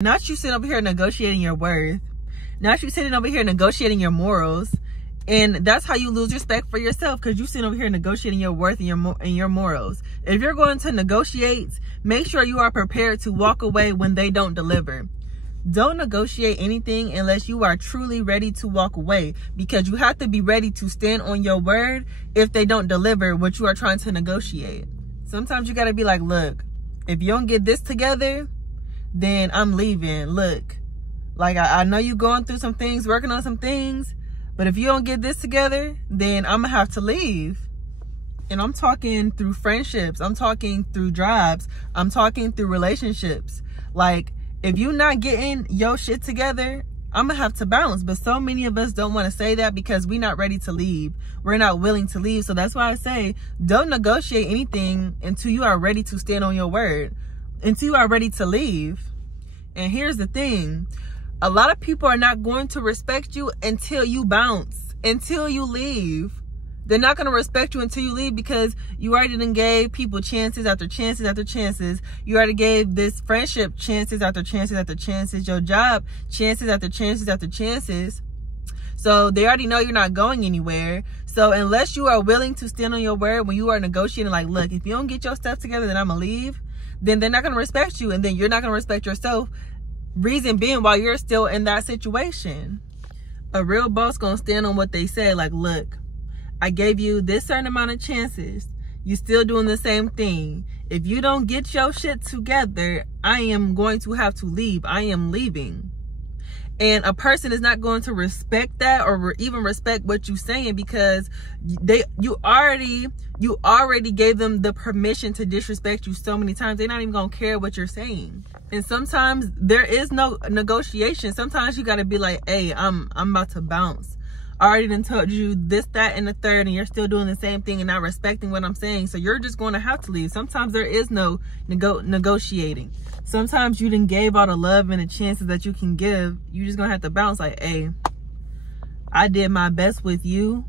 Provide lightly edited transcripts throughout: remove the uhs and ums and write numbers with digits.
Not you sitting over here negotiating your worth. Not you sitting over here negotiating your morals. And that's how you lose respect for yourself, because you sitting over here negotiating your worth and your morals. If you're going to negotiate, make sure you are prepared to walk away when they don't deliver. Don't negotiate anything unless you are truly ready to walk away, because you have to be ready to stand on your word if they don't deliver what you are trying to negotiate. Sometimes you got to be like, look, if you don't get this together, then I'm leaving. Look, like I know you going through some things, working on some things, but if you don't get this together, then I'm gonna have to leave. And I'm talking through friendships. I'm talking through jobs. I'm talking through relationships. Like, if you're not getting your shit together, I'm gonna have to bounce. But so many of us don't want to say that because we're not ready to leave. We're not willing to leave. So that's why I say, don't negotiate anything until you are ready to stand on your word, until you are ready to leave. And here's the thing. A lot of people are not going to respect you until you bounce, until you leave. They're not going to respect you until you leave, because you already done gave people chances after chances after chances. You already gave this friendship chances after chances after chances. Your job chances after chances after chances. So they already know you're not going anywhere. So unless you are willing to stand on your word when you are negotiating, like, look, if you don't get your stuff together, then I'm going to leave, then they're not going to respect you. And then you're not going to respect yourself. Reason being why you're still in that situation. A real boss gonna stand on what they say. Like, look, I gave you this certain amount of chances. You still doing the same thing. If you don't get your shit together, I am going to have to leave. I am leaving. And a person is not going to respect that or even respect what you're saying, because you already gave them the permission to disrespect you so many times. They're not even gonna care what you're saying. And sometimes there is no negotiation. Sometimes you gotta be like, hey, I'm about to bounce. I already done told you this, that, and the third, and you're still doing the same thing and not respecting what I'm saying. So you're just going to have to leave. Sometimes there is no negotiating. Sometimes you done gave all the love and the chances that you can give. You just going to have to bounce like, hey, I did my best with you.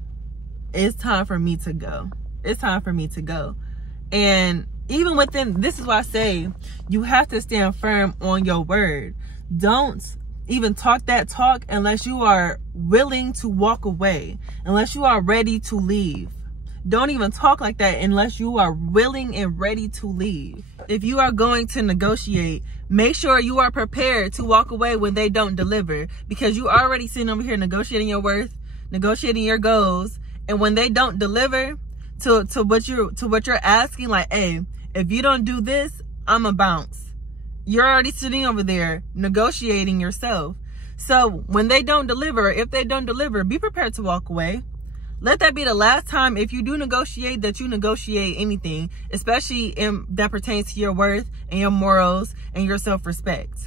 It's time for me to go. It's time for me to go. And even within, this is why I say you have to stand firm on your word. Don't even talk that talk unless you are willing to walk away, unless you are ready to leave. Don't even talk like that unless you are willing and ready to leave. If you are going to negotiate, make sure you are prepared to walk away when they don't deliver, because you already sitting over here negotiating your worth, negotiating your goals, and when they don't deliver to what you're asking, like, hey, if you don't do this, I'ma bounce. You're already sitting over there negotiating yourself. So when they don't deliver, if they don't deliver, be prepared to walk away. Let that be the last time, if you do negotiate, that you negotiate anything, especially that pertains to your worth and your morals and your self-respect.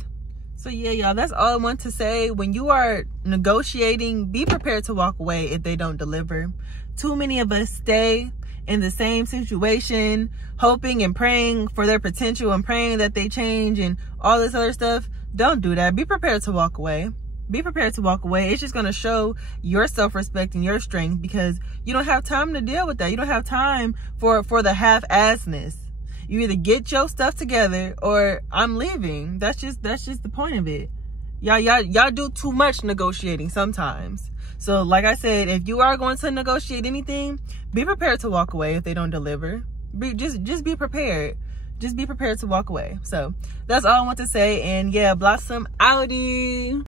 So yeah, y'all, that's all I want to say. When you are negotiating, be prepared to walk away if they don't deliver. Too many of us stay in the same situation, hoping and praying for their potential and praying that they change and all this other stuff. Don't do that. Be prepared to walk away. Be prepared to walk away. It's just going to show your self-respect and your strength, because you don't have time to deal with that. You don't have time for the half-assness. You either get your stuff together or I'm leaving. That's just the point of it. Y'all do too much negotiating sometimes. So like I said, if you are going to negotiate anything, be prepared to walk away if they don't deliver. Just be prepared. Just be prepared to walk away. So that's all I want to say. And yeah, Blossom outie.